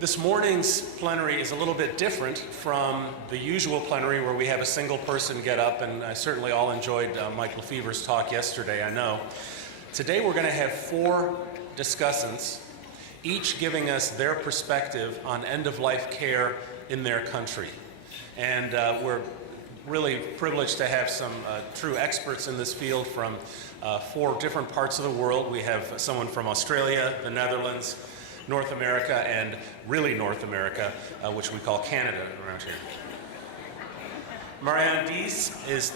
This morning's plenary is a little bit different from the usual plenary where we have a single person get up, and I certainly all enjoyed Mike Lefever's talk yesterday, I know. Today we're going to have 4 discussants, each giving us their perspective on end-of-life care in their country. And we're really privileged to have some true experts in this field from 4 different parts of the world. We have someone from Australia, the Netherlands, North America, and really North America, which we call Canada around here. Marianne Dies is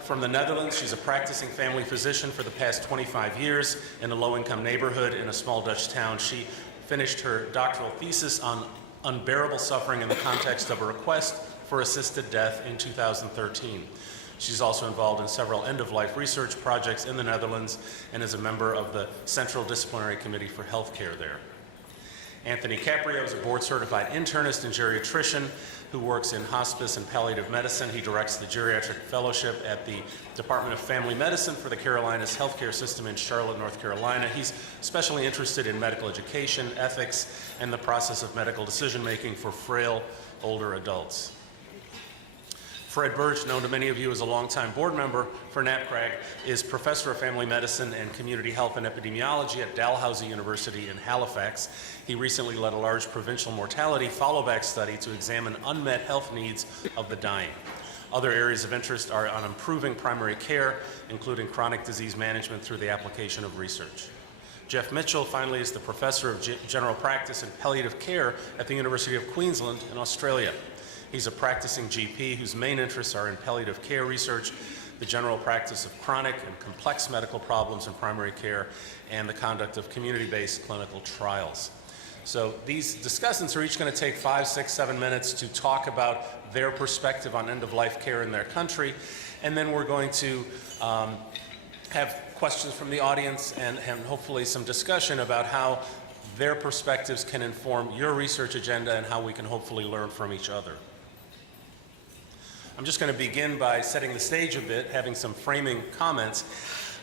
from the Netherlands. She's a practicing family physician for the past 25 years in a low-income neighborhood in a small Dutch town. She finished her doctoral thesis on unbearable suffering in the context of a request for assisted death in 2013. She's also involved in several end-of-life research projects in the Netherlands and is a member of the Central Disciplinary Committee for Healthcare there. Anthony Caprio is a board-certified internist and geriatrician who works in hospice and palliative medicine. He directs the geriatric fellowship at the Department of Family Medicine for the Carolinas Healthcare System in Charlotte, North Carolina. He's especially interested in medical education, ethics, and the process of medical decision-making for frail, older adults. Fred Birch, known to many of you as a longtime board member for NAPCRAG, is Professor of Family Medicine and Community Health and Epidemiology at Dalhousie University in Halifax. He recently led a large provincial mortality follow-back study to examine unmet health needs of the dying. Other areas of interest are on improving primary care, including chronic disease management through the application of research. Jeff Mitchell, finally, is the Professor of General Practice and Palliative Care at the University of Queensland in Australia. He's a practicing GP whose main interests are in palliative care research, the general practice of chronic and complex medical problems in primary care, and the conduct of community-based clinical trials. So these discussants are each going to take 5, 6, 7 minutes to talk about their perspective on end-of-life care in their country, and then we're going to have questions from the audience and hopefully some discussion about how their perspectives can inform your research agenda and how we can hopefully learn from each other. I'm just going to begin by setting the stage a bit, having some framing comments.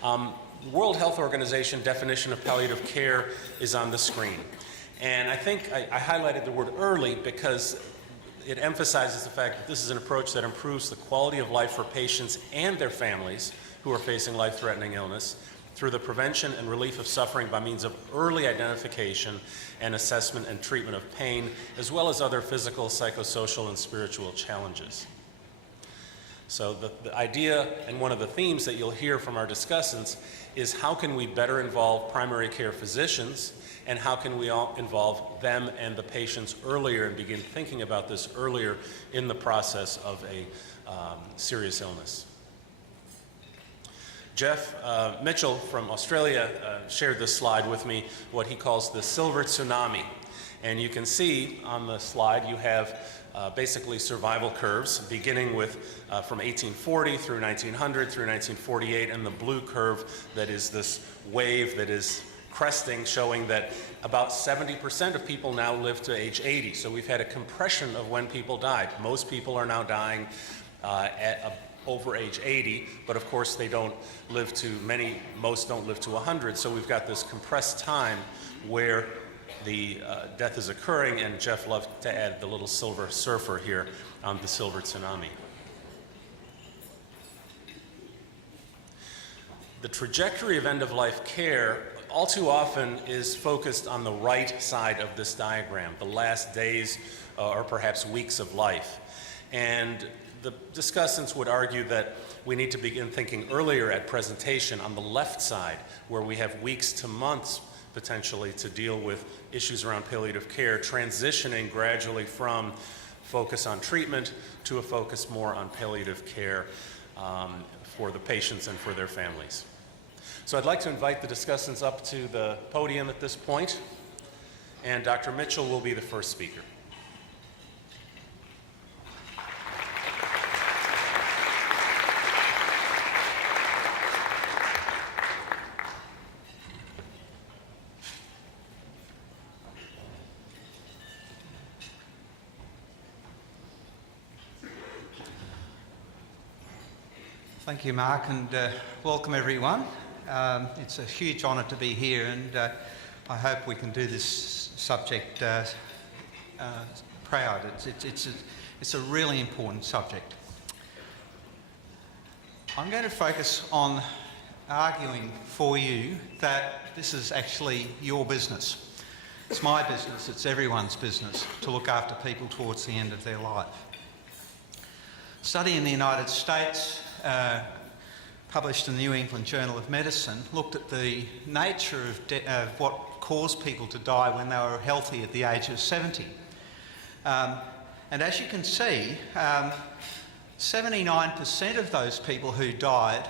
The World Health Organization definition of palliative care is on the screen. And I think I highlighted the word early because it emphasizes the fact that this is an approach that improves the quality of life for patients and their families who are facing life-threatening illness through the prevention and relief of suffering by means of early identification and assessment and treatment of pain, as well as other physical, psychosocial, and spiritual challenges. So the idea and one of the themes that you'll hear from our discussants is how can we better involve primary care physicians, and how can we all involve them and the patients earlier and begin thinking about this earlier in the process of a serious illness. Jeff Mitchell from Australia shared this slide with me, what he calls the Silver Tsunami. And you can see on the slide you have basically survival curves beginning with from 1840 through 1900 through 1948, and the blue curve that is this wave that is cresting, showing that about 70% of people now live to age 80. So we've had a compression of when people died. Most people are now dying over age 80, but of course they don't live to most don't live to 100. So we've got this compressed time where the death is occurring, and Jeff loved to add the little silver surfer here on the Silver Tsunami. The trajectory of end-of-life care all too often is focused on the right side of this diagram, the last days or perhaps weeks of life. And the discussants would argue that we need to begin thinking earlier at presentation on the left side, where we have weeks to months potentially to deal with issues around palliative care, transitioning gradually from focus on treatment to a focus more on palliative care for the patients and for their families. So I'd like to invite the discussants up to the podium at this point, and Dr. Mitchell will be the first speaker. Thank you, Mark, and welcome everyone. It's a huge honour to be here and I hope we can do this subject proud. It's a really important subject. I'm going to focus on arguing for you that this is actually your business. It's my business, it's everyone's business to look after people towards the end of their life. A study in the United States, published in the New England Journal of Medicine, looked at the nature of what caused people to die when they were healthy at the age of 70. And as you can see, 79% of those people who died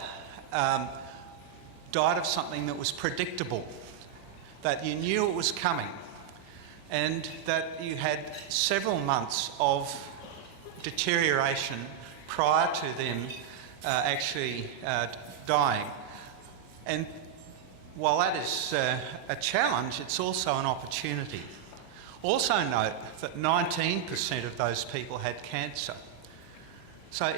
died of something that was predictable, that you knew it was coming, and that you had several months of deterioration prior to them actually dying. And while that is a challenge, it's also an opportunity. Also note that 19% of those people had cancer. So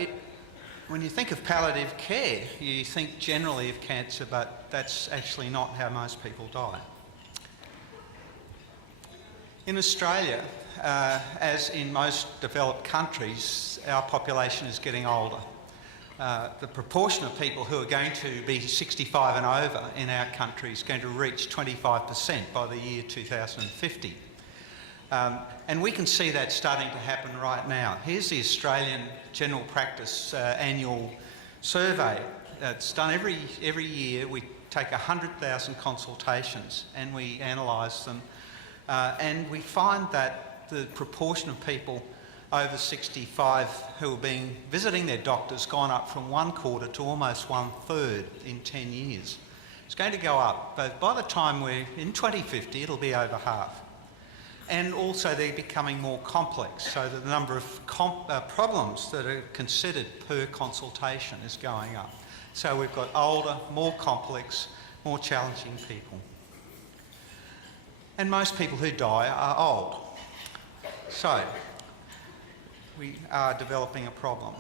when you think of palliative care, you think generally of cancer, but that's actually not how most people die. In Australia, as in most developed countries, our population is getting older. The proportion of people who are going to be 65 and over in our country is going to reach 25% by the year 2050. And we can see that starting to happen right now. Here's the Australian General Practice annual survey. It's done every year. We take 100,000 consultations and we analyse them. And we find that the proportion of people over 65 who have been visiting their doctors gone up from 1/4 to almost 1/3 in 10 years. It's going to go up, but by the time we're in 2050, it'll be over half. And also they're becoming more complex, so that the number of problems that are considered per consultation is going up. So we've got older, more complex, more challenging people. And most people who die are old. So we are developing a problem.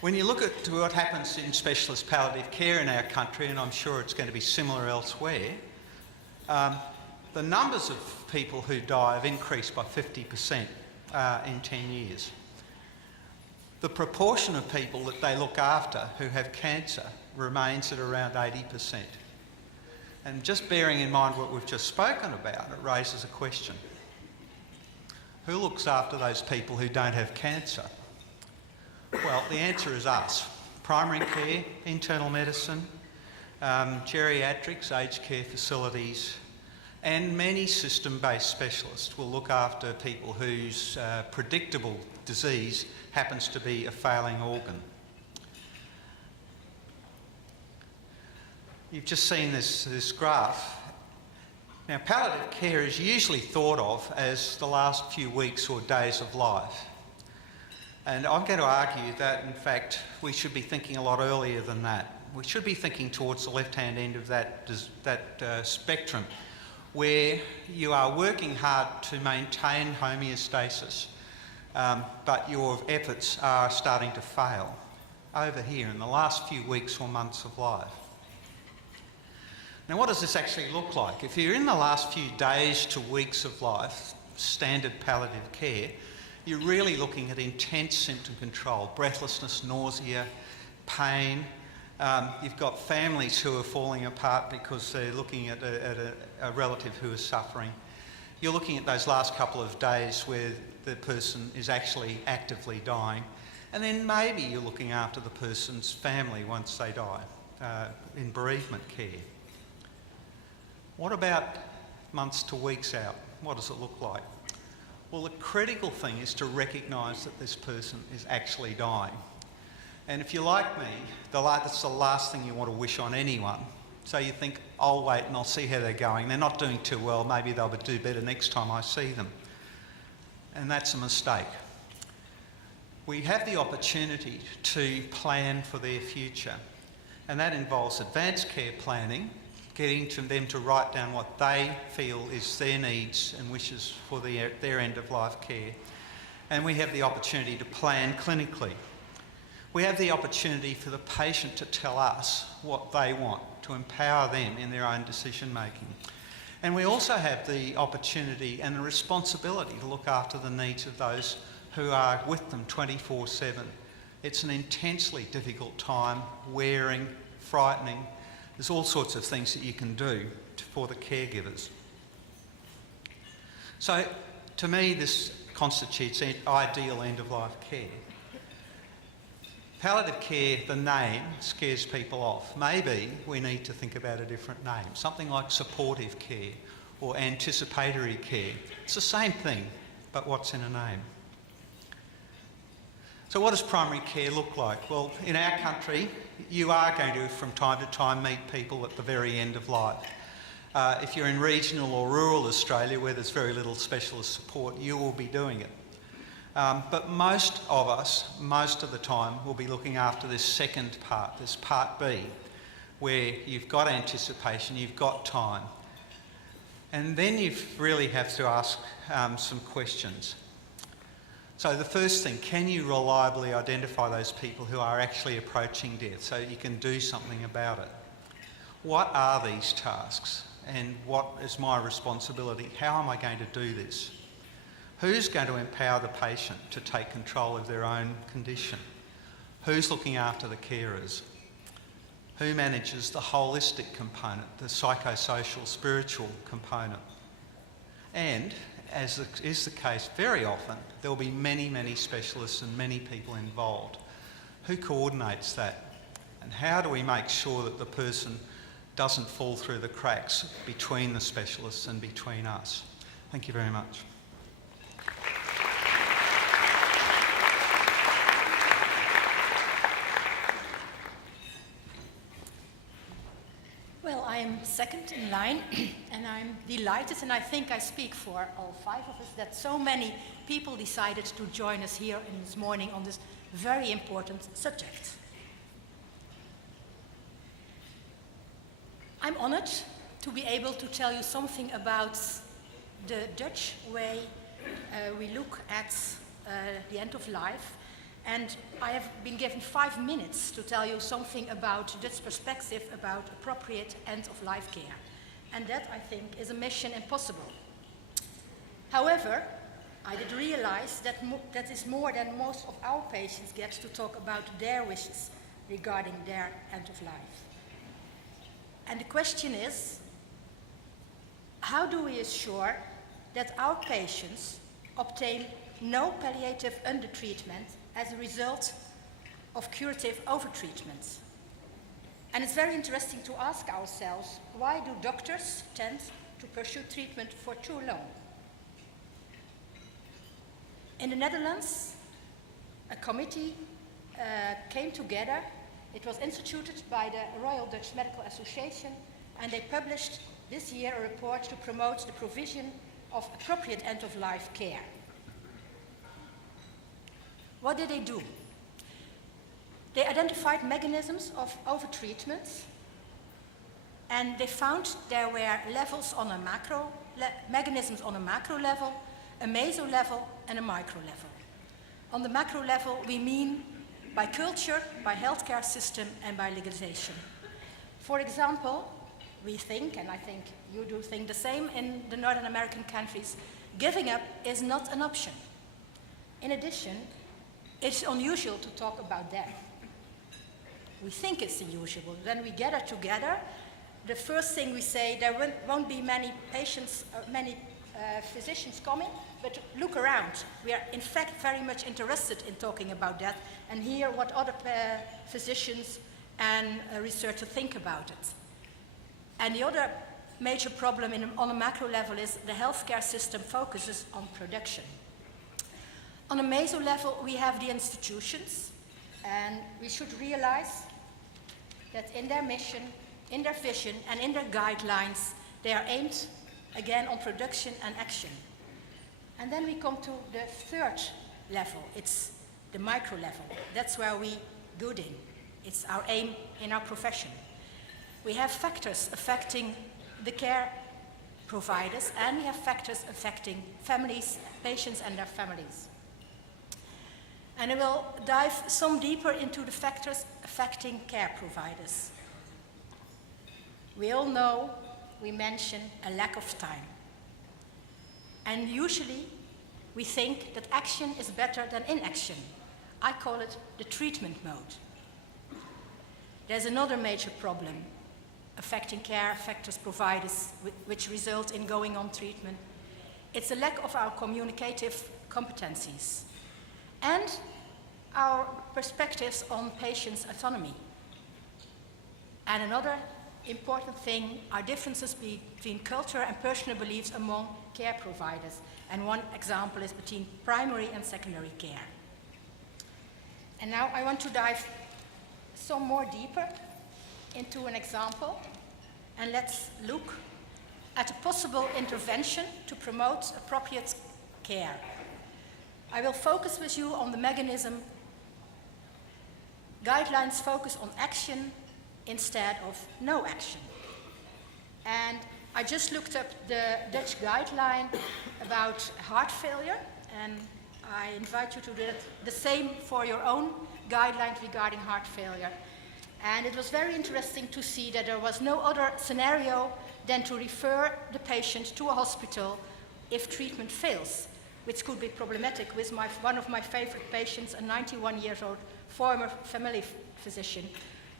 When you look at what happens in specialist palliative care in our country, and I'm sure it's going to be similar elsewhere, the numbers of people who die have increased by 50% in 10 years. The proportion of people that they look after who have cancer remains at around 80%. And just bearing in mind what we've just spoken about, it raises a question. Who looks after those people who don't have cancer? Well, the answer is us. Primary care, internal medicine, geriatrics, aged care facilities, and many system-based specialists will look after people whose predictable disease happens to be a failing organ. You've just seen this graph. Now, palliative care is usually thought of as the last few weeks or days of life. And I'm going to argue that, in fact, we should be thinking a lot earlier than that. We should be thinking towards the left-hand end of that spectrum, where you are working hard to maintain homeostasis, but your efforts are starting to fail over here in the last few weeks or months of life. Now, what does this actually look like? If you're in the last few days to weeks of life, standard palliative care, you're really looking at intense symptom control, breathlessness, nausea, pain. You've got families who are falling apart because they're looking at a relative who is suffering. You're looking at those last couple of days where the person is actually actively dying. And then maybe you're looking after the person's family once they die, in bereavement care. What about months to weeks out? What does it look like? Well, the critical thing is to recognise that this person is actually dying. And if you're like me, that's the last thing you want to wish on anyone. So you think, I'll wait and I'll see how they're going. They're not doing too well, maybe they'll do better next time I see them. And that's a mistake. We have the opportunity to plan for their future. And that involves advanced care planning, getting them to write down what they feel is their needs and wishes for their end-of-life care. And we have the opportunity to plan clinically. We have the opportunity for the patient to tell us what they want, to empower them in their own decision making. And we also have the opportunity and the responsibility to look after the needs of those who are with them 24/7. It's an intensely difficult time, wearing, frightening. There's all sorts of things that you can do for the caregivers. So, to me, this constitutes ideal end-of-life care. Palliative care, the name, scares people off. Maybe we need to think about a different name, something like supportive care or anticipatory care. It's the same thing, but what's in a name? So what does primary care look like? Well, in our country, you are going to, from time to time, meet people at the very end of life. If you're in regional or rural Australia, where there's very little specialist support, you will be doing it. But most of us, most of the time, will be looking after this second part, this part B, where you've got anticipation, you've got time. And then you really have to ask some questions. So the first thing, can you reliably identify those people who are actually approaching death so you can do something about it? What are these tasks and what is my responsibility? How am I going to do this? Who's going to empower the patient to take control of their own condition? Who's looking after the carers? Who manages the holistic component, the psychosocial, spiritual component? And, as is the case very often, there will be many, many specialists and many people involved. Who coordinates that? And how do we make sure that the person doesn't fall through the cracks between the specialists and between us? Thank you very much. Well, I'm second in line, and I'm delighted, and I think I speak for all five of us, that so many people decided to join us here this morning on this very important subject. I'm honored to be able to tell you something about the Dutch way we look at the end of life. And I have been given 5 minutes to tell you something about Dutch perspective about appropriate end-of-life care. And that, I think, is a mission impossible. However, I did realize that that is more than most of our patients get to talk about their wishes regarding their end of life. And the question is, how do we assure that our patients obtain no palliative undertreatment as a result of curative overtreatment? And it's very interesting to ask ourselves, why do doctors tend to pursue treatment for too long? In the Netherlands, a committee came together. It was instituted by the Royal Dutch Medical Association, and they published this year a report to promote the provision of appropriate end-of-life care. What did they do? They identified mechanisms of overtreatment, and they found there were levels on a mechanisms on a macro level, a meso level, and a micro level. On the macro level, we mean by culture, by healthcare system, and by legalization. For example, we think, and I think you do think the same in the Northern American countries, giving up is not an option. In addition, it's unusual to talk about death. We think it's unusual. When we gather together, the first thing we say, there won't be many patients, many physicians coming, but look around. We are in fact very much interested in talking about death and hear what other physicians and researchers think about it. And the other major problem on a macro level is the healthcare system focuses on production. On a meso level, we have the institutions, and we should realize that in their mission, in their vision, and in their guidelines, they are aimed, again, on production and action. And then we come to the third level. It's the micro level. That's where we good in. It's our aim in our profession. We have factors affecting the care providers, and we have factors affecting families, patients and their families. And I will dive some deeper into the factors affecting care providers. We all know we mention a lack of time. And usually we think that action is better than inaction. I call it the treatment mode. There's another major problem affecting care factors providers which result in going on treatment. It's a lack of our communicative competencies and our perspectives on patients' autonomy. And another important thing are differences between culture and personal beliefs among care providers. And one example is between primary and secondary care. And now I want to dive some more deeper into an example, and let's look at a possible intervention to promote appropriate care. I will focus with you on the mechanism. Guidelines focus on action instead of no action. And I just looked up the Dutch guideline about heart failure, and I invite you to do the same for your own guidelines regarding heart failure. And it was very interesting to see that there was no other scenario than to refer the patient to a hospital if treatment fails, which could be problematic with one of my favorite patients, a 91-year-old former family physician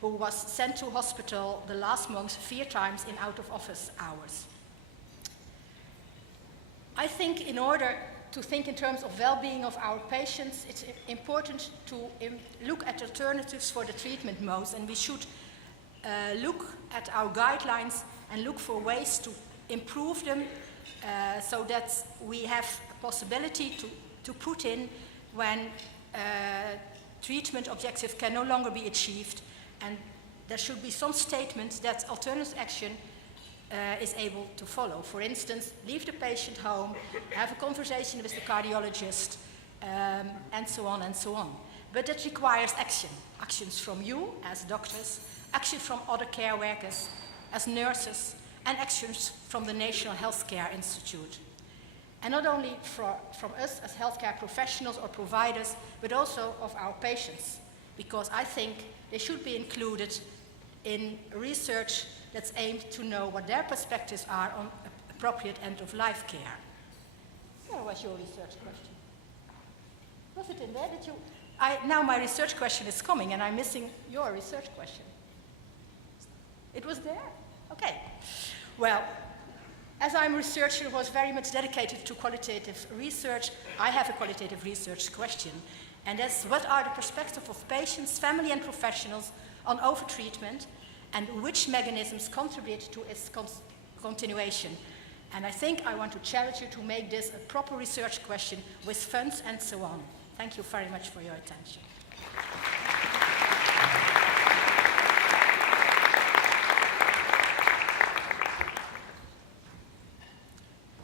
who was sent to hospital the last month 4 times in out-of-office hours. I think in order to think in terms of well-being of our patients, it's important to look at alternatives for the treatment modes, and we should look at our guidelines and look for ways to improve them so that we have a possibility to put in when treatment objectives can no longer be achieved, and there should be some statement that alternative action is able to follow. For instance, leave the patient home, have a conversation with the cardiologist, and so on and so on. But that requires action. Actions from you as doctors, action from other care workers as nurses, and actions from the National Healthcare Institute. And not only from us as healthcare professionals or providers, but also of our patients, because I think they should be included in research that's aimed to know what their perspectives are on appropriate end-of-life care. Where was your research question? Was it in there? Now my research question is coming, and I'm missing your research question. It was there? Okay. Well, as I'm a researcher who was very much dedicated to qualitative research, I have a qualitative research question, and that's what are the perspectives of patients, family, and professionals on overtreatment, and which mechanisms contribute to its continuation. And I think I want to challenge you to make this a proper research question with funds and so on. Thank you very much for your attention.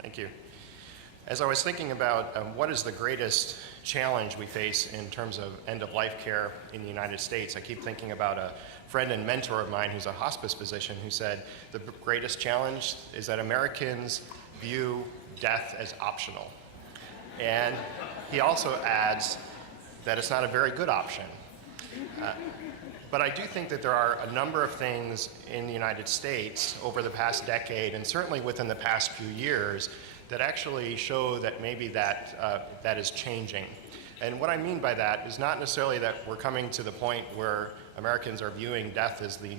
Thank you. As I was thinking about what is the greatest challenge we face in terms of end-of-life care in the United States, I keep thinking about a friend and mentor of mine who's a hospice physician who said the greatest challenge is that Americans view death as optional. And he also adds that it's not a very good option. But I do think that there are a number of things in the United States over the past decade, and certainly within the past few years, that actually show that maybe that is changing. And what I mean by that is not necessarily that we're coming to the point where Americans are viewing death as the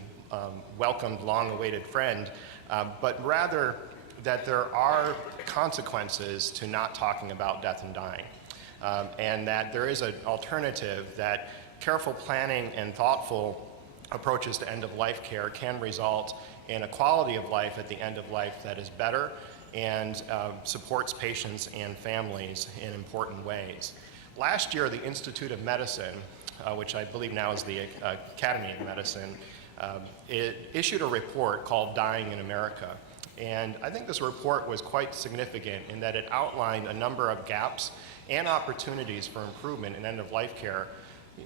welcomed, long-awaited friend, but rather that there are consequences to not talking about death and dying, and that there is an alternative, that careful planning and thoughtful approaches to end-of-life care can result in a quality of life at the end of life that is better and supports patients and families in important ways. Last year, the Institute of Medicine, which I believe now is the Academy of Medicine, it issued a report called Dying in America. And I think this report was quite significant in that it outlined a number of gaps and opportunities for improvement in end-of-life care,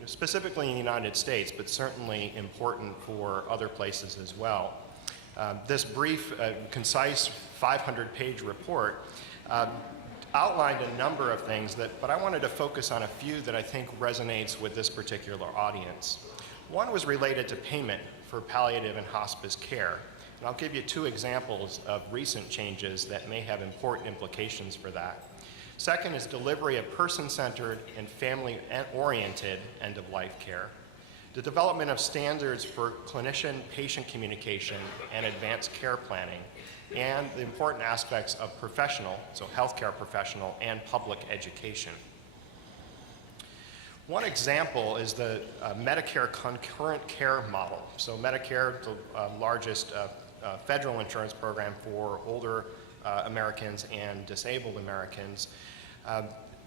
specifically in the United States, but certainly important for other places as well. This brief, concise 500-page report outlined a number of things, but I wanted to focus on a few that I think resonates with this particular audience. One was related to payment for palliative and hospice care. And I'll give you two examples of recent changes that may have important implications for that. Second is delivery of person-centered and family-oriented end-of-life care. The development of standards for clinician-patient communication and advanced care planning, and the important aspects of professional, so healthcare professional, and public education. One example is the Medicare Concurrent Care model. So Medicare, the largest federal insurance program for older Americans and disabled Americans,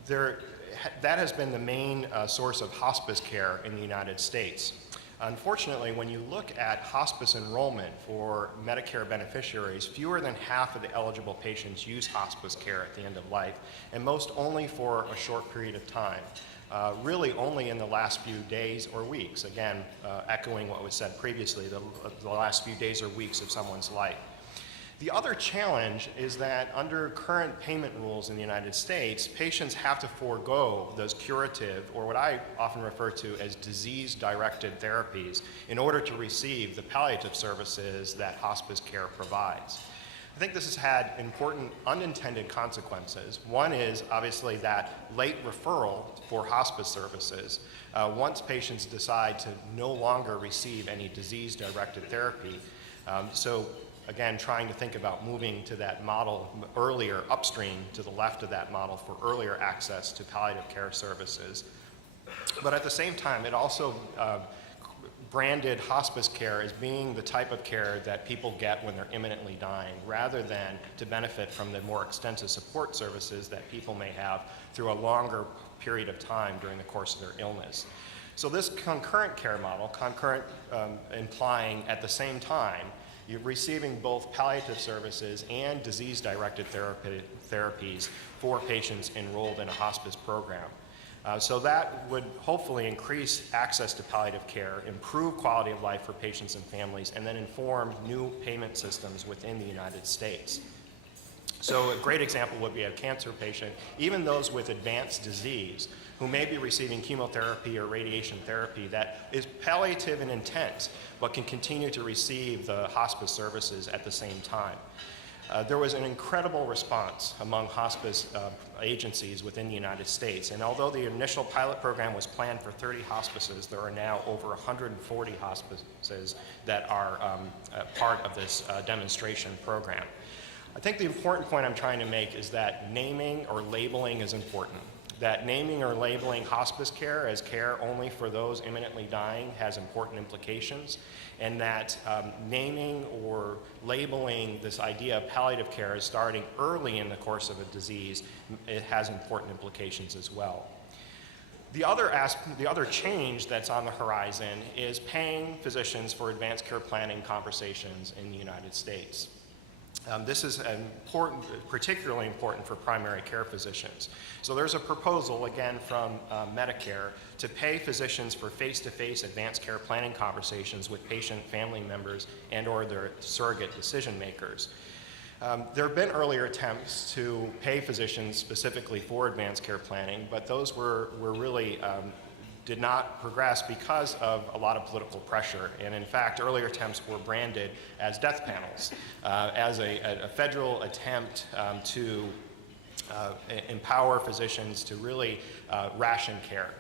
that has been the main source of hospice care in the United States. Unfortunately, when you look at hospice enrollment for Medicare beneficiaries, fewer than half of the eligible patients use hospice care at the end of life, and most only for a short period of time. Really only in the last few days or weeks, again, echoing what was said previously, the last few days or weeks of someone's life. The other challenge is that under current payment rules in the United States, patients have to forego those curative, or what I often refer to as disease-directed therapies, in order to receive the palliative services that hospice care provides. I think this has had important unintended consequences. One is obviously that late referral for hospice services. Once patients decide to no longer receive any disease-directed therapy, so again, trying to think about moving to that model earlier, upstream to the left of that model for earlier access to palliative care services. But at the same time, it also branded hospice care as being the type of care that people get when they're imminently dying, rather than to benefit from the more extensive support services that people may have through a longer period of time during the course of their illness. So this concurrent care model, concurrent implying at the same time, you're receiving both palliative services and disease-directed therapies for patients enrolled in a hospice program. So that would hopefully increase access to palliative care, improve quality of life for patients and families, and then inform new payment systems within the United States. So a great example would be a cancer patient, even those with advanced disease, who may be receiving chemotherapy or radiation therapy that is palliative in intent, but can continue to receive the hospice services at the same time. There was an incredible response among hospice agencies within the United States, and although the initial pilot program was planned for 30 hospices, there are now over 140 hospices that are part of this demonstration program. I think the important point I'm trying to make is that naming or labeling is important. That naming or labeling hospice care as care only for those imminently dying has important implications, and that naming or labeling this idea of palliative care as starting early in the course of a disease, it has important implications as well. The other change that's on the horizon is paying physicians for advanced care planning conversations in the United States. This is particularly important for primary care physicians. So there's a proposal, again, from Medicare to pay physicians for face-to-face advanced care planning conversations with patient family members and or their surrogate decision makers. There have been earlier attempts to pay physicians specifically for advanced care planning, but those were really did not progress because of a lot of political pressure. And in fact, earlier attempts were branded as death panels, as a federal attempt to empower physicians to really ration care,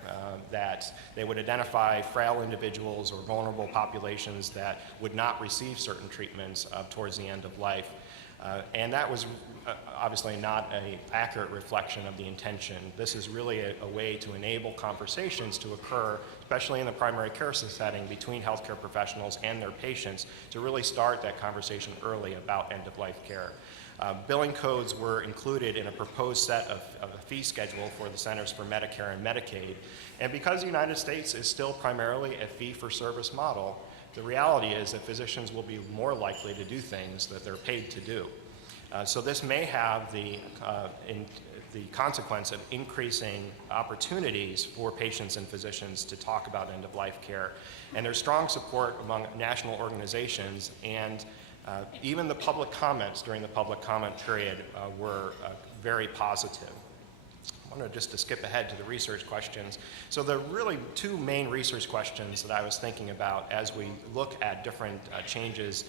that they would identify frail individuals or vulnerable populations that would not receive certain treatments towards the end of life. And that was obviously not an accurate reflection of the intention. This is really a way to enable conversations to occur, especially in the primary care setting, between healthcare professionals and their patients, to really start that conversation early about end-of-life care. Billing codes were included in a proposed set of a fee schedule for the Centers for Medicare and Medicaid. And because the United States is still primarily a fee-for-service model, the reality is that physicians will be more likely to do things that they're paid to do. So this may have the consequence of increasing opportunities for patients and physicians to talk about end-of-life care. And there's strong support among national organizations, and even the public comments during the public comment period were very positive. I wanted just to skip ahead to the research questions. So there are really two main research questions that I was thinking about as we look at different changes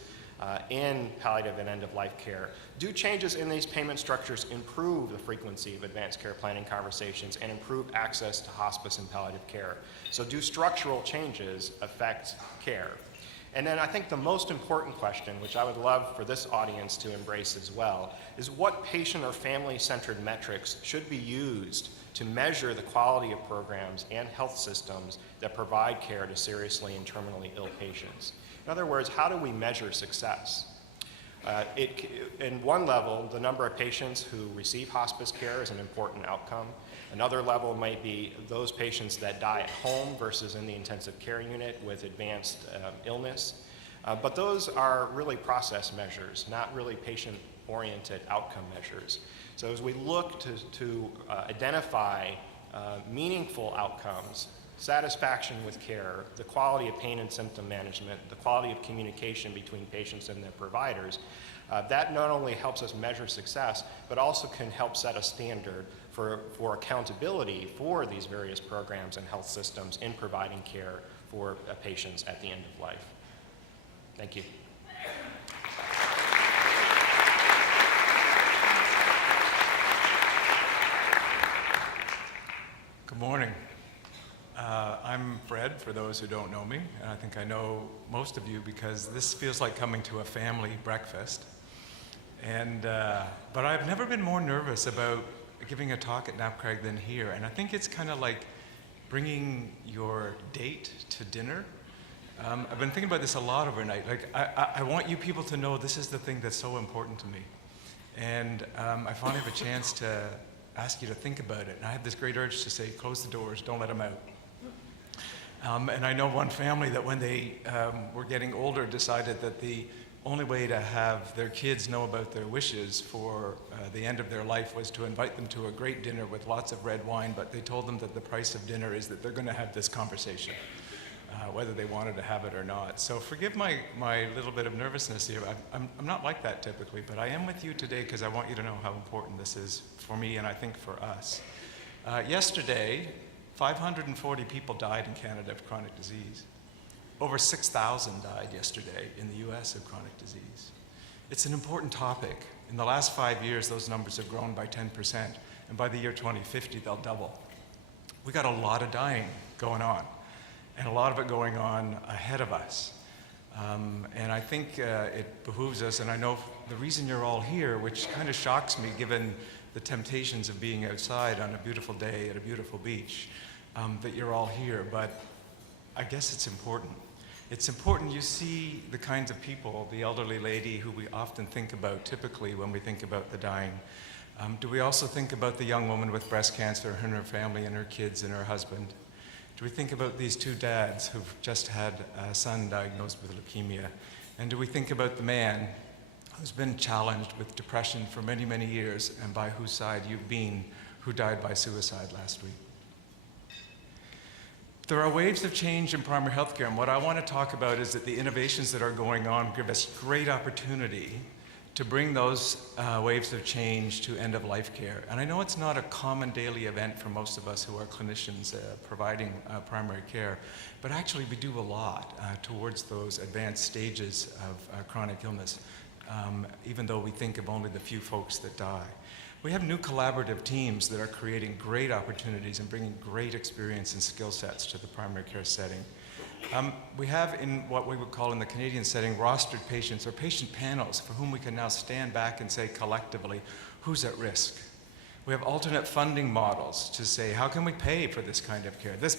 in palliative and end-of-life care. Do changes in these payment structures improve the frequency of advanced care planning conversations and improve access to hospice and palliative care? So do structural changes affect care? And then I think the most important question, which I would love for this audience to embrace as well, is what patient or family-centered metrics should be used to measure the quality of programs and health systems that provide care to seriously and terminally ill patients? In other words, how do we measure success? In one level, the number of patients who receive hospice care is an important outcome. Another level might be those patients that die at home versus in the intensive care unit with advanced illness. But those are really process measures, not really patient-oriented outcome measures. So as we look to identify meaningful outcomes, satisfaction with care, the quality of pain and symptom management, the quality of communication between patients and their providers, that not only helps us measure success, but also can help set a standard for accountability for these various programs and health systems in providing care for patients at the end of life. Thank you. Good morning. I'm Fred, for those who don't know me, and I think I know most of you because this feels like coming to a family breakfast. But I've never been more nervous about giving a talk at NAPCRAG than here, and I think it's kind of like bringing your date to dinner. I've been thinking about this a lot overnight. Like, I want you people to know this is the thing that's so important to me. And I finally have a chance to ask you to think about it. And I had this great urge to say, close the doors, don't let them out. And I know one family that when they were getting older decided that the only way to have their kids know about their wishes for the end of their life was to invite them to a great dinner with lots of red wine, but they told them that the price of dinner is that they're going to have this conversation, whether they wanted to have it or not. So forgive my little bit of nervousness here. I'm not like that typically, but I am with you today because I want you to know how important this is for me and I think for us. Yesterday, 540 people died in Canada of chronic disease. Over 6,000 died yesterday in the US of chronic disease. It's an important topic. In the last 5 years, those numbers have grown by 10%, and by the year 2050, they'll double. We got a lot of dying going on, and a lot of it going on ahead of us. And I think it behooves us, and I know the reason you're all here, which kind of shocks me given the temptations of being outside on a beautiful day at a beautiful beach, that you're all here, but I guess it's important. It's important you see the kinds of people, the elderly lady who we often think about typically when we think about the dying. Do we also think about the young woman with breast cancer and her family and her kids and her husband? Do we think about these two dads who've just had a son diagnosed with leukemia? And do we think about the man who's been challenged with depression for many, many years and by whose side you've been, who died by suicide last week? There are waves of change in primary health care, and what I want to talk about is that the innovations that are going on give us great opportunity to bring those waves of change to end-of-life care. And I know it's not a common daily event for most of us who are clinicians providing primary care, but actually we do a lot towards those advanced stages of chronic illness, even though we think of only the few folks that die. We have new collaborative teams that are creating great opportunities and bringing great experience and skill sets to the primary care setting. We have in what we would call in the Canadian setting rostered patients or patient panels for whom we can now stand back and say collectively, who's at risk? We have alternate funding models to say, how can we pay for this kind of care? This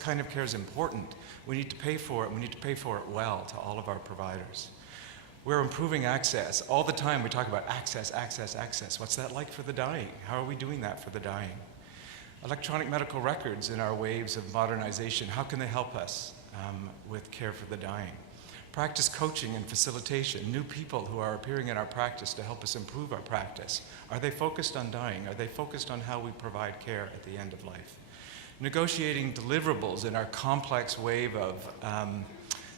kind of care is important. We need to pay for it. We need to pay for it well to all of our providers. We're improving access. All the time we talk about access, access, access. What's that like for the dying? How are we doing that for the dying? Electronic medical records in our waves of modernization, how can they help us with care for the dying? Practice coaching and facilitation, new people who are appearing in our practice to help us improve our practice. Are they focused on dying? Are they focused on how we provide care at the end of life? Negotiating deliverables in our complex wave of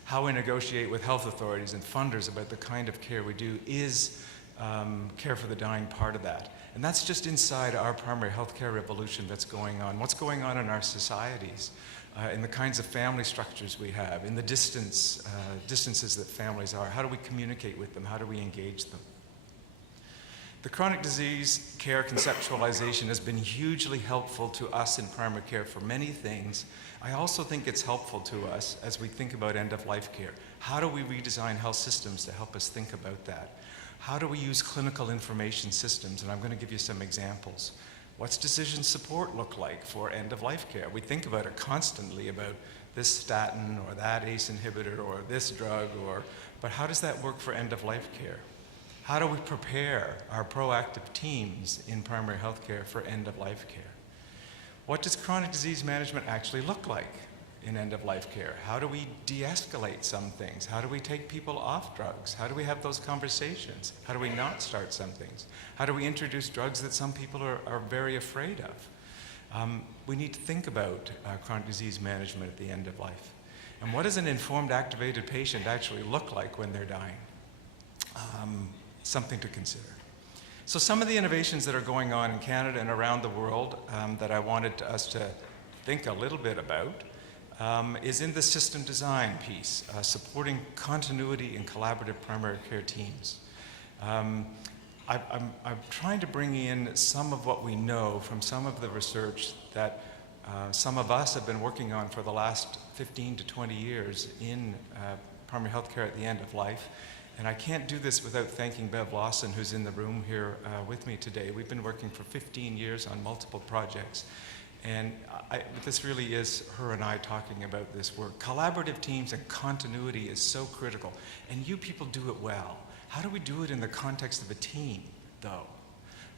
how we negotiate with health authorities and funders about the kind of care we do is care for the dying part of that. And that's just inside our primary healthcare revolution that's going on. What's going on in our societies, in the kinds of family structures we have, in the distances that families are. How do we communicate with them? How do we engage them? The chronic disease care conceptualization has been hugely helpful to us in primary care for many things. I also think it's helpful to us as we think about end-of-life care. How do we redesign health systems to help us think about that? How do we use clinical information systems? And I'm going to give you some examples. What's decision support look like for end-of-life care? We think about it constantly about this statin or that ACE inhibitor or this drug, but how does that work for end-of-life care? How do we prepare our proactive teams in primary health care for end-of-life care? What does chronic disease management actually look like in end-of-life care? How do we de-escalate some things? How do we take people off drugs? How do we have those conversations? How do we not start some things? How do we introduce drugs that some people are very afraid of? We need to think about chronic disease management at the end of life. And what does an informed, activated patient actually look like when they're dying? Something to consider. So some of the innovations that are going on in Canada and around the world that I wanted us to think a little bit about is in the system design piece, supporting continuity in collaborative primary care teams. I'm trying to bring in some of what we know from some of the research that some of us have been working on for the last 15 to 20 years in primary health care at the end of life. And I can't do this without thanking Bev Lawson, who's in the room here with me today. We've been working for 15 years on multiple projects. And this really is her and I talking about this work. Collaborative teams and continuity is so critical. And you people do it well. How do we do it in the context of a team, though?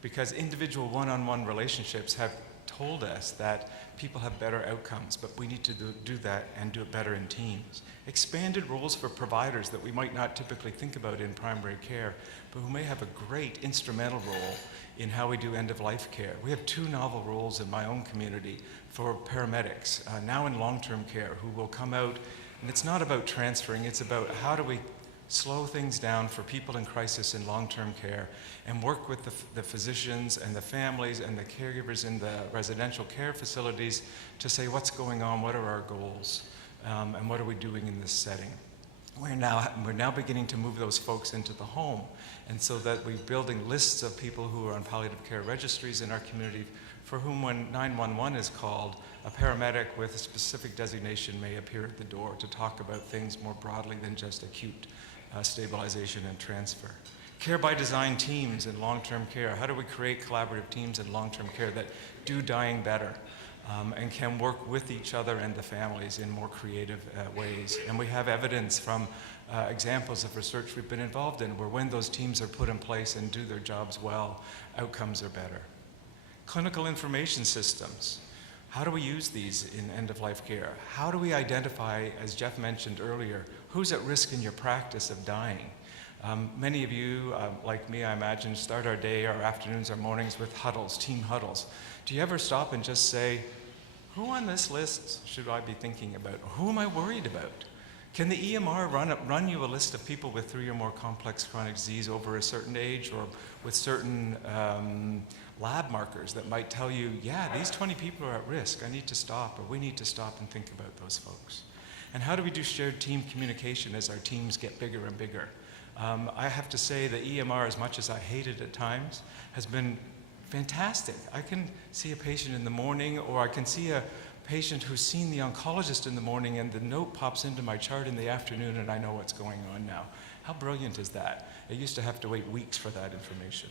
Because individual one-on-one relationships have told us that people have better outcomes, but we need to do that and do it better in teams. Expanded roles for providers that we might not typically think about in primary care, but who may have a great instrumental role in how we do end-of-life care. We have 2 novel roles in my own community for paramedics, now in long-term care, who will come out, and it's not about transferring, it's about how do we slow things down for people in crisis in long-term care and work with the physicians and the families and the caregivers in the residential care facilities to say what's going on, what are our goals, and what are we doing in this setting. We're now beginning to move those folks into the home, and so that we're building lists of people who are on palliative care registries in our community for whom when 911 is called, a paramedic with a specific designation may appear at the door to talk about things more broadly than just acute stabilization and transfer. Care by design teams in long-term care. How do we create collaborative teams in long-term care that do dying better and can work with each other and the families in more creative ways? And we have evidence from examples of research we've been involved in where when those teams are put in place and do their jobs well, outcomes are better. Clinical information systems. How do we use these in end-of-life care? How do we identify, as Jeff mentioned earlier, who's at risk in your practice of dying? Many of you, like me, I imagine, start our day, our afternoons, our mornings with huddles, team huddles. Do you ever stop and just say, who on this list should I be thinking about? Or who am I worried about? Can the EMR run you a list of people with 3 or more complex chronic disease over a certain age or with certain lab markers that might tell you, yeah, these 20 people are at risk, I need to stop, or we need to stop and think about those folks? And how do we do shared team communication as our teams get bigger and bigger? I have to say the EMR, as much as I hate it at times, has been fantastic. I can see a patient in the morning, or I can see a patient who's seen the oncologist in the morning and the note pops into my chart in the afternoon and I know what's going on now. How brilliant is that? I used to have to wait weeks for that information.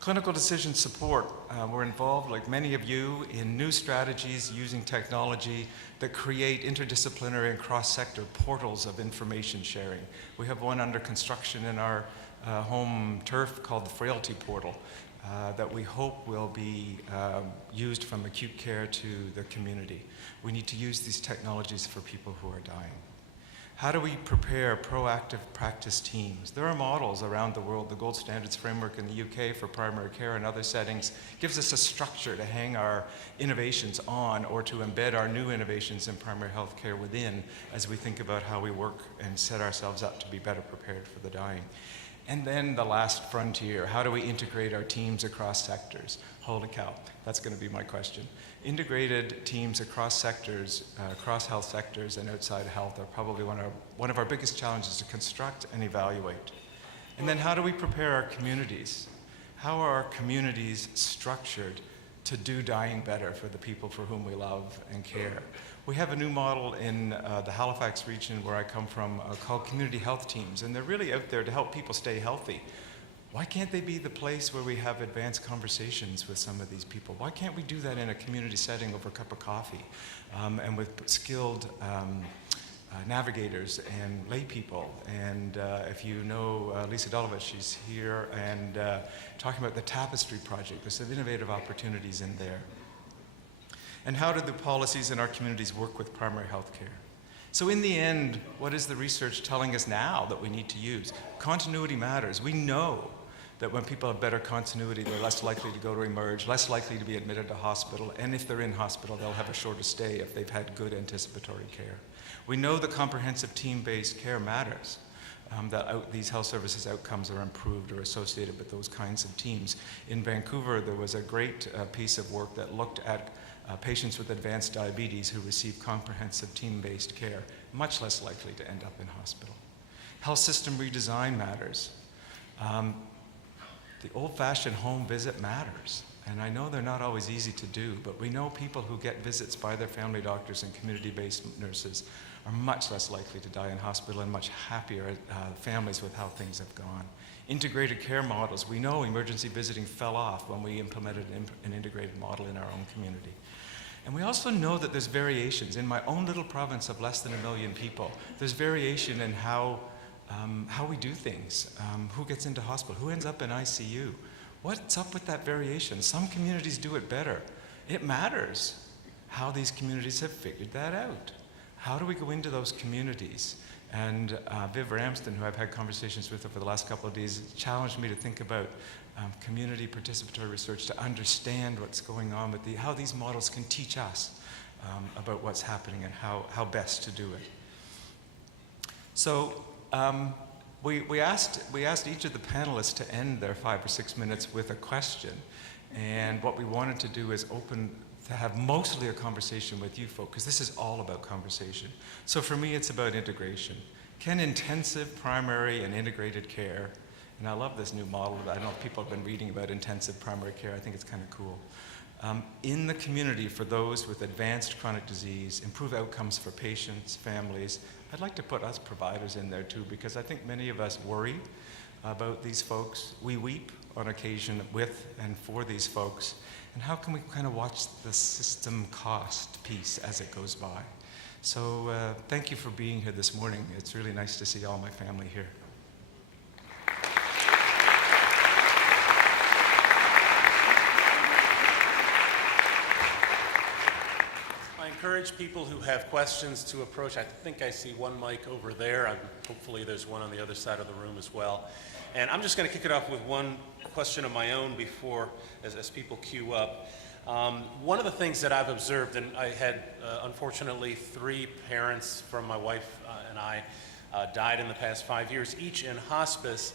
Clinical decision support. We're involved, like many of you, in new strategies using technology that create interdisciplinary and cross-sector portals of information sharing. We have one under construction in our home turf called the Frailty Portal that we hope will be used from acute care to the community. We need to use these technologies for people who are dying. How do we prepare proactive practice teams? There are models around the world. The Gold Standards Framework in the UK for primary care and other settings gives us a structure to hang our innovations on or to embed our new innovations in primary health care within as we think about how we work and set ourselves up to be better prepared for the dying. And then the last frontier, how do we integrate our teams across sectors? Holy cow, that's going to be my question. Integrated teams across sectors, across health sectors and outside health are probably one of our biggest challenges to construct and evaluate. And then how do we prepare our communities? How are our communities structured to do dying better for the people for whom we love and care? We have a new model in the Halifax region where I come from called community health teams, and they're really out there to help people stay healthy. Why can't they be the place where we have advanced conversations with some of these people? Why can't we do that in a community setting over a cup of coffee and with skilled navigators and lay people? And if you know Lisa Dolovich, she's here, and talking about the Tapestry Project. There's some innovative opportunities in there. And how do the policies in our communities work with primary health care? So in the end, what is the research telling us now that we need to use? Continuity matters. We know that when people have better continuity, they're less likely to go to emerge, less likely to be admitted to hospital, and if they're in hospital, they'll have a shorter stay if they've had good anticipatory care. We know the comprehensive team-based care matters, that these health services outcomes are improved or associated with those kinds of teams. In Vancouver, there was a great piece of work that looked at patients with advanced diabetes who receive comprehensive team-based care, much less likely to end up in hospital. Health system redesign matters. The old-fashioned home visit matters. And I know they're not always easy to do, but we know people who get visits by their family doctors and community-based nurses are much less likely to die in hospital and much happier families with how things have gone. Integrated care models. We know emergency visiting fell off when we implemented an integrated model in our own community. And we also know that there's variations. In my own little province of less than 1 million people, there's variation in how we do things, who gets into hospital, who ends up in ICU. What's up with that variation? Some communities do it better. It matters how these communities have figured that out. How do we go into those communities? And Viv Ramsden, who I've had conversations with over the last couple of days, challenged me to think about community participatory research to understand what's going on with how these models can teach us about what's happening and how best to do it. So we asked each of the panelists to end their 5 or 6 minutes with a question. And what we wanted to do is to have mostly a conversation with you folks, because this is all about conversation. So for me, it's about integration. Can intensive primary and integrated care, and I love this new model, I don't know if people have been reading about intensive primary care, I think it's kind of cool. In the community for those with advanced chronic disease, improve outcomes for patients, families. I'd like to put us providers in there too, because I think many of us worry about these folks. We weep on occasion with and for these folks. And how can we kind of watch the system cost piece as it goes by? So thank you for being here this morning. It's really nice to see all my family here. I encourage people who have questions to approach. I think I see one mic over there. Hopefully there's one on the other side of the room as well. And I'm just going to kick it off with one question of my own before, as people queue up. One of the things that I've observed, and I had unfortunately 3 parents from my wife and I died in the past 5 years, each in hospice,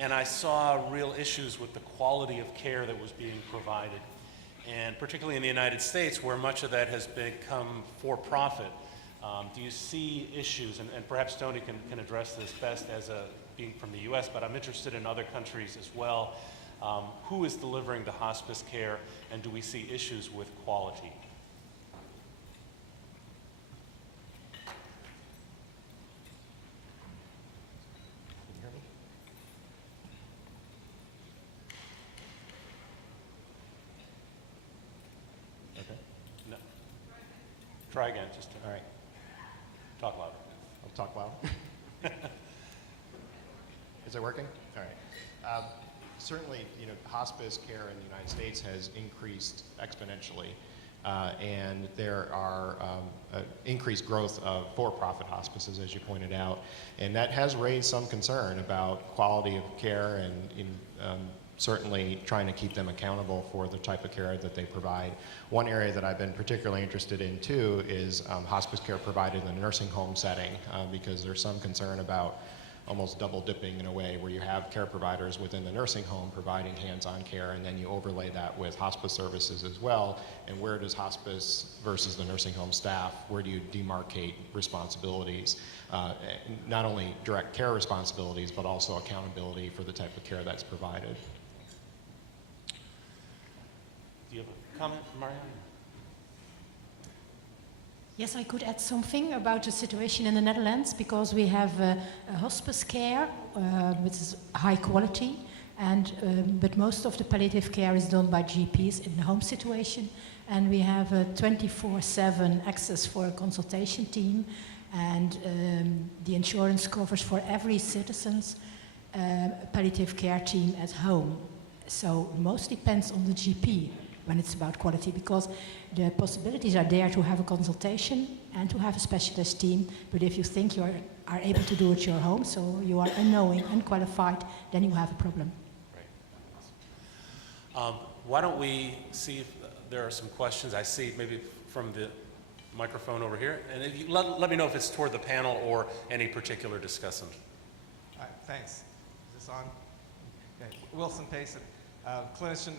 and I saw real issues with the quality of care that was being provided. And particularly in the United States, where much of that has become for-profit, do you see issues, and perhaps Tony can address this best as being from the US, but I'm interested in other countries as well. Who is delivering the hospice care, and do we see issues with quality? Try again, all right. Talk louder. I'll talk loud. Is it working? All right. Certainly, hospice care in the United States has increased exponentially, and there are increased growth of for-profit hospices, as you pointed out, and that has raised some concern about quality of care and certainly trying to keep them accountable for the type of care that they provide. One area that I've been particularly interested in too is hospice care provided in a nursing home setting, because there's some concern about almost double dipping in a way, where you have care providers within the nursing home providing hands-on care, and then you overlay that with hospice services as well. And where does hospice versus the nursing home staff, where do you demarcate responsibilities? Not only direct care responsibilities, but also accountability for the type of care that's provided. Do you have a comment, Marianne? Yes, I could add something about the situation in the Netherlands, because we have a hospice care, which is high quality, and but most of the palliative care is done by GPs in the home situation, and we have a 24/7 access for a consultation team, and the insurance covers for every citizen's palliative care team at home. So most depends on the GP when it's about quality, because the possibilities are there to have a consultation and to have a specialist team, but if you think you are able to do it at your home, so you are unknowing, unqualified, then you have a problem. Right. Why don't we see if there are some questions I see maybe from the microphone over here, and if you, let me know if it's toward the panel or any particular discussant. All right, thanks. Is this on? Okay. Wilson Payson. Clinician,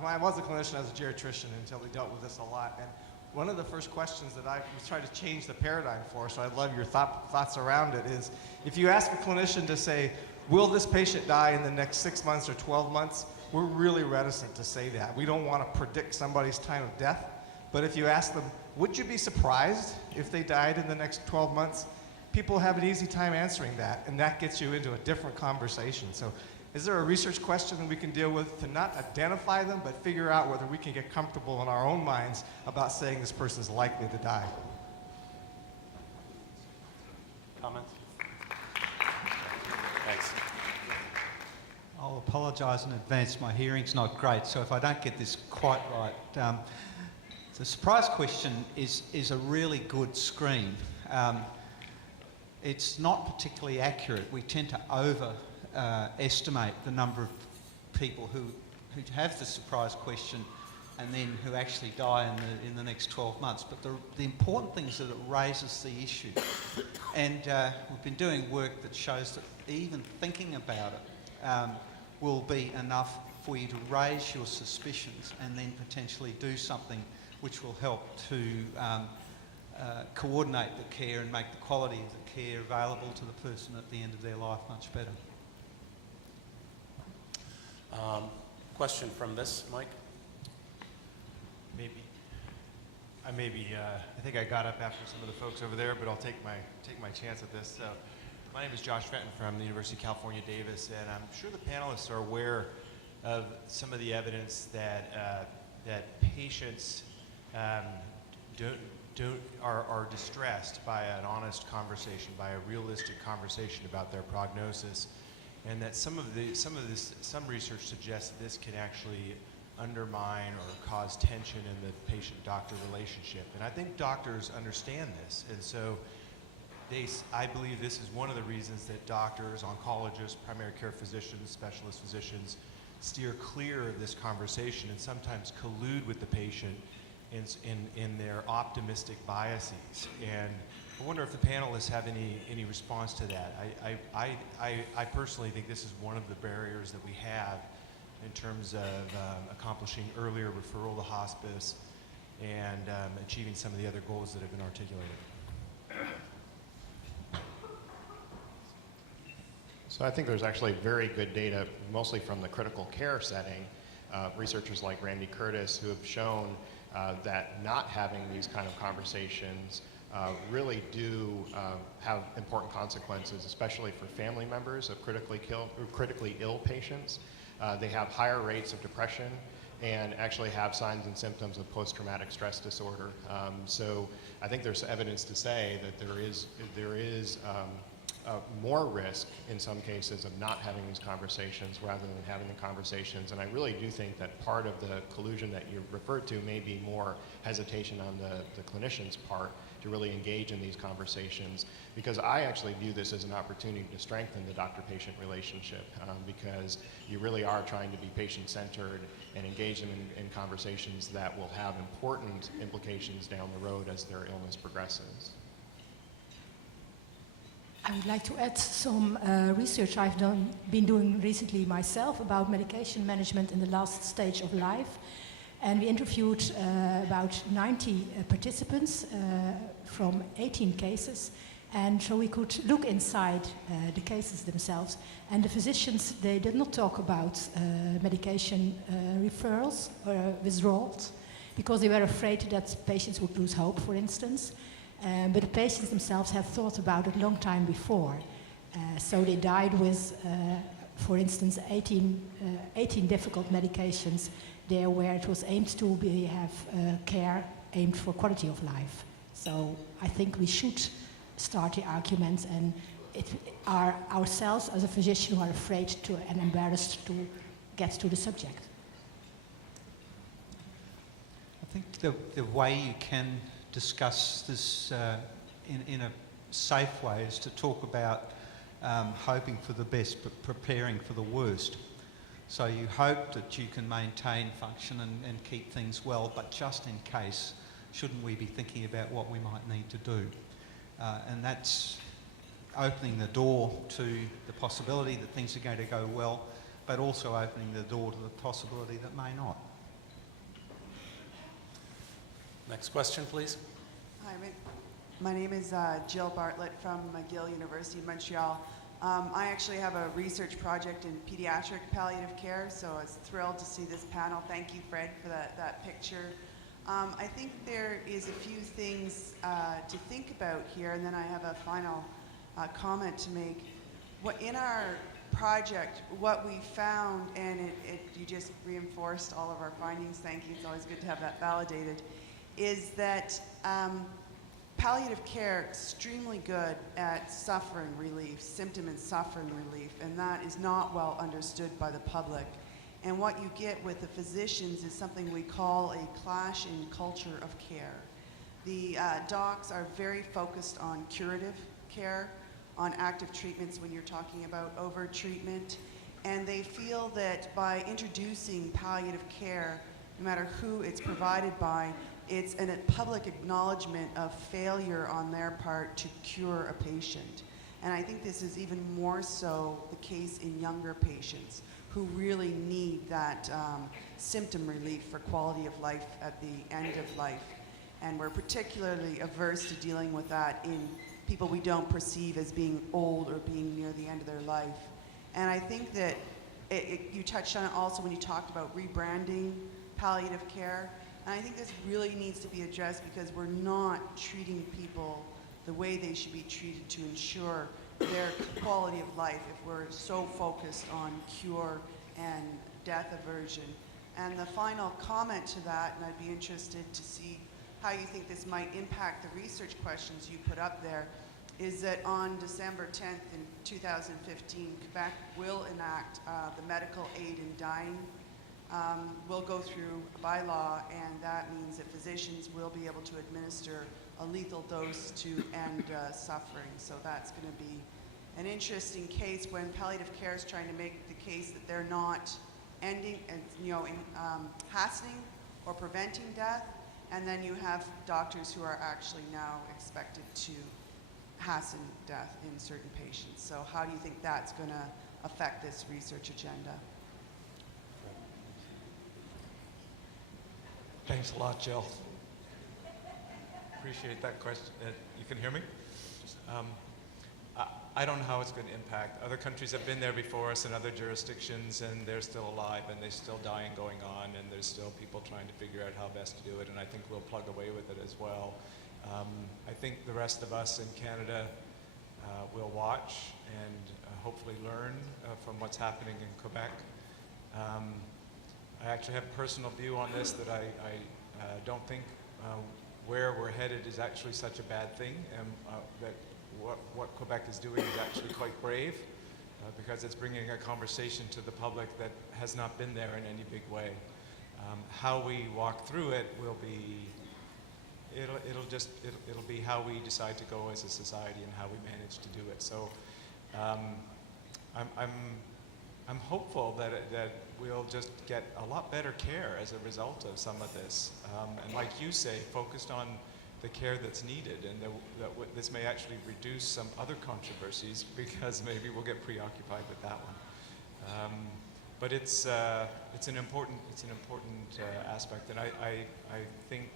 when I was a clinician, I was a geriatrician until we dealt with this a lot. And one of the first questions that I was trying to change the paradigm for, so I'd love your thoughts around it, is if you ask a clinician to say, will this patient die in the next 6 months or 12 months, we're really reticent to say that. We don't want to predict somebody's time of death. But if you ask them, would you be surprised if they died in the next 12 months? People have an easy time answering that, and that gets you into a different conversation. So is there a research question that we can deal with to not identify them, but figure out whether we can get comfortable in our own minds about saying this person is likely to die? Comments? Thanks. I'll apologise in advance, my hearing's not great, so if I don't get this quite right. The surprise question is a really good screen. It's not particularly accurate. We tend to overestimate the number of people who have the surprise question and then who actually die in the next 12 months. But the important thing is that it raises the issue. And we've been doing work that shows that even thinking about it will be enough for you to raise your suspicions and then potentially do something which will help to coordinate the care and make the quality of the care available to the person at the end of their life much better. Question from this mic? I think I got up after some of the folks over there, but I'll take my chance at this. So, my name is Josh Fenton from the University of California, Davis, and I'm sure the panelists are aware of some of the evidence that patients are distressed by an honest conversation, by a realistic conversation about their prognosis, and that some research suggests that this can actually undermine or cause tension in the patient-doctor relationship. And I think doctors understand this, and so I believe this is one of the reasons that doctors, oncologists, primary care physicians, specialist physicians steer clear of this conversation and sometimes collude with the patient in their optimistic biases. And I wonder if the panelists have any response to that. I personally think this is one of the barriers that we have in terms of accomplishing earlier referral to hospice and achieving some of the other goals that have been articulated. So I think there's actually very good data, mostly from the critical care setting, researchers like Randy Curtis, who have shown that not having these kind of conversations really do have important consequences, especially for family members of critically ill patients. They have higher rates of depression and actually have signs and symptoms of post-traumatic stress disorder. So I think there's evidence to say that there is more risk in some cases of not having these conversations rather than having the conversations. And I really do think that part of the collusion that you referred to may be more hesitation on the clinician's part to really engage in these conversations, because I actually view this as an opportunity to strengthen the doctor-patient relationship, because you really are trying to be patient-centered and engage them in conversations that will have important implications down the road as their illness progresses. I would like to add some research I've been doing recently myself about medication management in the last stage of life. And we interviewed about 90 participants from 18 cases. And so we could look inside the cases themselves. And the physicians, they did not talk about medication referrals or withdrawals, because they were afraid that patients would lose hope, for instance. But the patients themselves had thought about it a long time before. So they died with, for instance, 18 difficult medications there where it was aimed to have care aimed for quality of life. So I think we should start the arguments, and it are ourselves as a physician who are afraid to and embarrassed to get to the subject. I think the way you can discuss this in a safe way is to talk about hoping for the best but preparing for the worst. So you hope that you can maintain function and keep things well, but just in case, shouldn't we be thinking about what we might need to do? And that's opening the door to the possibility that things are going to go well, but also opening the door to the possibility that may not. Next question, please. Hi, my name is Jill Bartlett from McGill University of Montreal. I actually have a research project in pediatric palliative care, so I was thrilled to see this panel. Thank you, Fred, for that picture. I think there is a few things to think about here, and then I have a final comment to make. In our project, what we found, and you just reinforced all of our findings, thank you, it's always good to have that validated, is that palliative care extremely good at suffering relief, symptom and suffering relief, and that is not well understood by the public. And what you get with the physicians is something we call a clash in culture of care. The docs are very focused on curative care, on active treatments when you're talking about over-treatment, and they feel that by introducing palliative care, no matter who it's provided by, it's a public acknowledgement of failure on their part to cure a patient. And I think this is even more so the case in younger patients who really need that symptom relief for quality of life at the end of life. And we're particularly averse to dealing with that in people we don't perceive as being old or being near the end of their life. And I think that you touched on it also when you talked about rebranding palliative care. And I think this really needs to be addressed because we're not treating people the way they should be treated to ensure their quality of life if we're so focused on cure and death aversion. And the final comment to that, and I'd be interested to see how you think this might impact the research questions you put up there, is that on December 10th in 2015, Quebec will enact the medical aid in dying. Will go through a bylaw, and that means that physicians will be able to administer a lethal dose to end suffering. So that's going to be an interesting case when palliative care is trying to make the case that they're not ending and hastening or preventing death, and then you have doctors who are actually now expected to hasten death in certain patients. So how do you think that's going to affect this research agenda? Thanks a lot, Jill. Appreciate that question. You can hear me? I don't know how it's going to impact. Other countries have been there before us in other jurisdictions, and they're still alive, and there's still dying going on, and there's still people trying to figure out how best to do it, and I think we'll plug away with it as well. I think the rest of us in Canada will watch and hopefully learn from what's happening in Quebec. I actually have a personal view on this that I don't think where we're headed is actually such a bad thing, and that what Quebec is doing is actually quite brave because it's bringing a conversation to the public that has not been there in any big way. How we walk through it will be, it'll be how we decide to go as a society and how we manage to do it. So I'm hopeful that we'll just get a lot better care as a result of some of this. And like you say, focused on the care that's needed, and this may actually reduce some other controversies because maybe we'll get preoccupied with that one. But it's an important aspect, and I think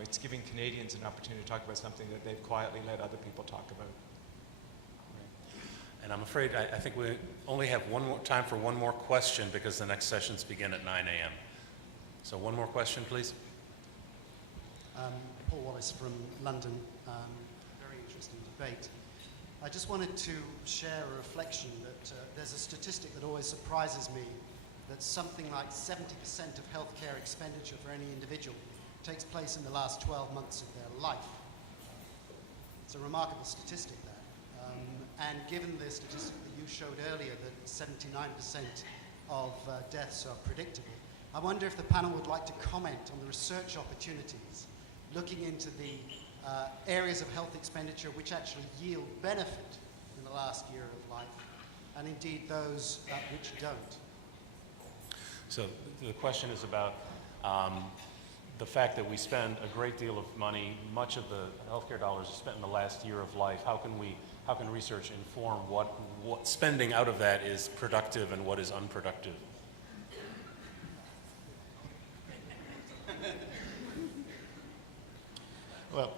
it's giving Canadians an opportunity to talk about something that they've quietly let other people talk about. And I'm afraid I think we only have time for one more question because the next sessions begin at 9 a.m. So one more question, please. Paul Wallace from London. Very interesting debate. I just wanted to share a reflection that there's a statistic that always surprises me, that something like 70% of healthcare expenditure for any individual takes place in the last 12 months of their life. It's a remarkable statistic, that. And given the statistic that you showed earlier, that 79% of deaths are predictable, I wonder if the panel would like to comment on the research opportunities looking into the areas of health expenditure which actually yield benefit in the last year of life, and indeed those which don't. So the question is about the fact that we spend a great deal of money, much of the healthcare dollars is spent in the last year of life. How can research inform what spending out of that is productive and what is unproductive? Well,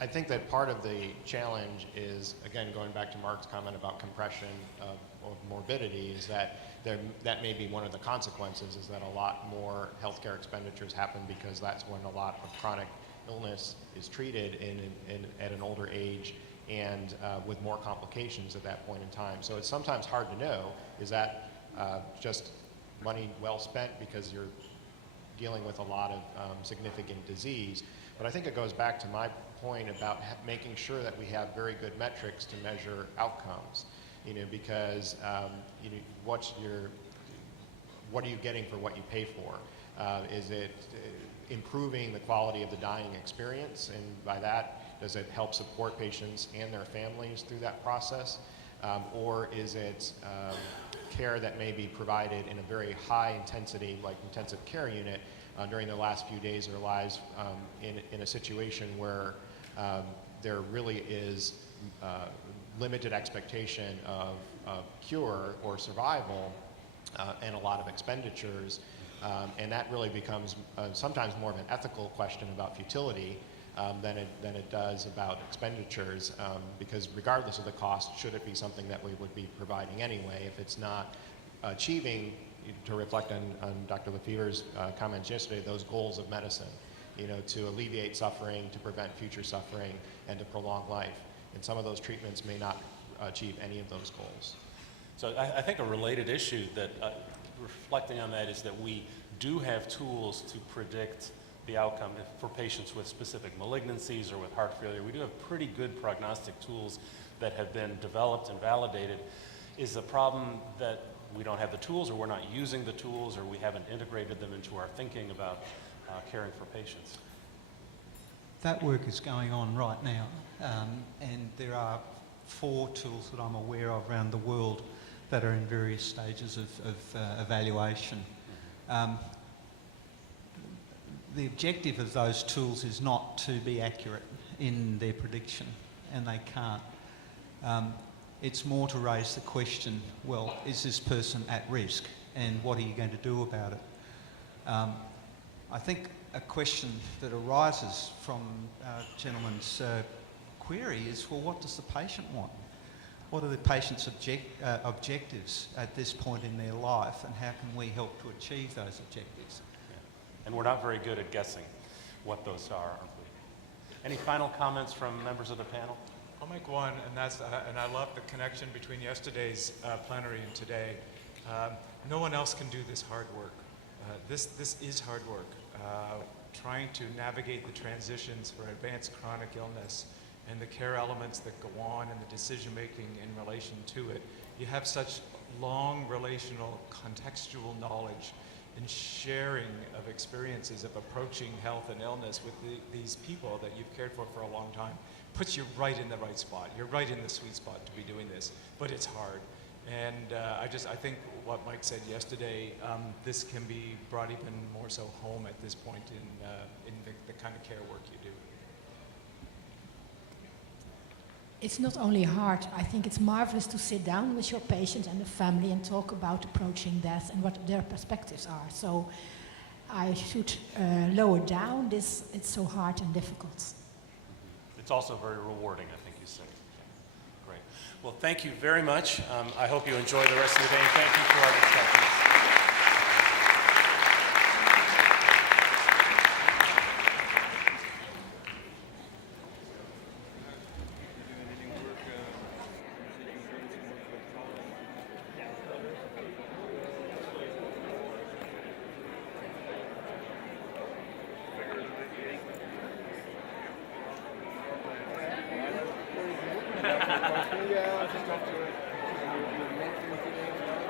I think that part of the challenge is, again, going back to Mark's comment about compression of morbidity, is that that may be one of the consequences, is that a lot more healthcare expenditures happen because that's when a lot of chronic illness is treated at an older age and with more complications at that point in time. So it's sometimes hard to know, is that just money well spent because you're dealing with a lot of significant disease. But I think it goes back to my point about making sure that we have very good metrics to measure outcomes. Because what are you getting for what you pay for? Is it improving the quality of the dying experience, and by that, does it help support patients and their families through that process? Or is it care that may be provided in a very high intensity, like intensive care unit, during the last few days of their lives in a situation where there really is limited expectation of cure or survival and a lot of expenditures. And that really becomes sometimes more of an ethical question about futility than it does about expenditures, because regardless of the cost, should it be something that we would be providing anyway if it's not achieving, to reflect on Dr. Lefever's comments yesterday, those goals of medicine, to alleviate suffering, to prevent future suffering, and to prolong life. And some of those treatments may not achieve any of those goals. So I think a related issue that, reflecting on that, is that we do have tools to predict the outcome for patients with specific malignancies or with heart failure. We do have pretty good prognostic tools that have been developed and validated. Is the problem that we don't have the tools, or we're not using the tools, or we haven't integrated them into our thinking about caring for patients? That work is going on right now, and there are 4 tools that I'm aware of around the world that are in various stages of evaluation. The objective of those tools is not to be accurate in their prediction, and they can't. It's more to raise the question, well, is this person at risk, and what are you going to do about it? I think a question that arises from gentleman's query is, well, what does the patient want? What are the patient's objectives at this point in their life, and how can we help to achieve those objectives? Yeah. And we're not very good at guessing what those are, aren't we? Any final comments from members of the panel? I'll make one, and and I love the connection between yesterday's plenary and today. No one else can do this hard work. This is hard work. Trying to navigate the transitions for advanced chronic illness and the care elements that go on and the decision making in relation to it. You have such long relational contextual knowledge and sharing of experiences of approaching health and illness with these people that you've cared for a long time. Puts you right in the right spot. You're right in the sweet spot to be doing this, but it's hard. And I think what Mike said yesterday, this can be brought even more so home at this point in the kind of care work you do. it's not only hard, I think it's marvelous to sit down with your patient and the family and talk about approaching death and what their perspectives are. So I should lower down this, it's so hard and difficult. It's also very rewarding, I think you said. Great. Well, thank you very much. I hope you enjoy the rest of the day, and thank you for our discussions.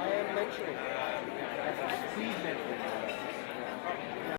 I am mentoring. Speed mentoring.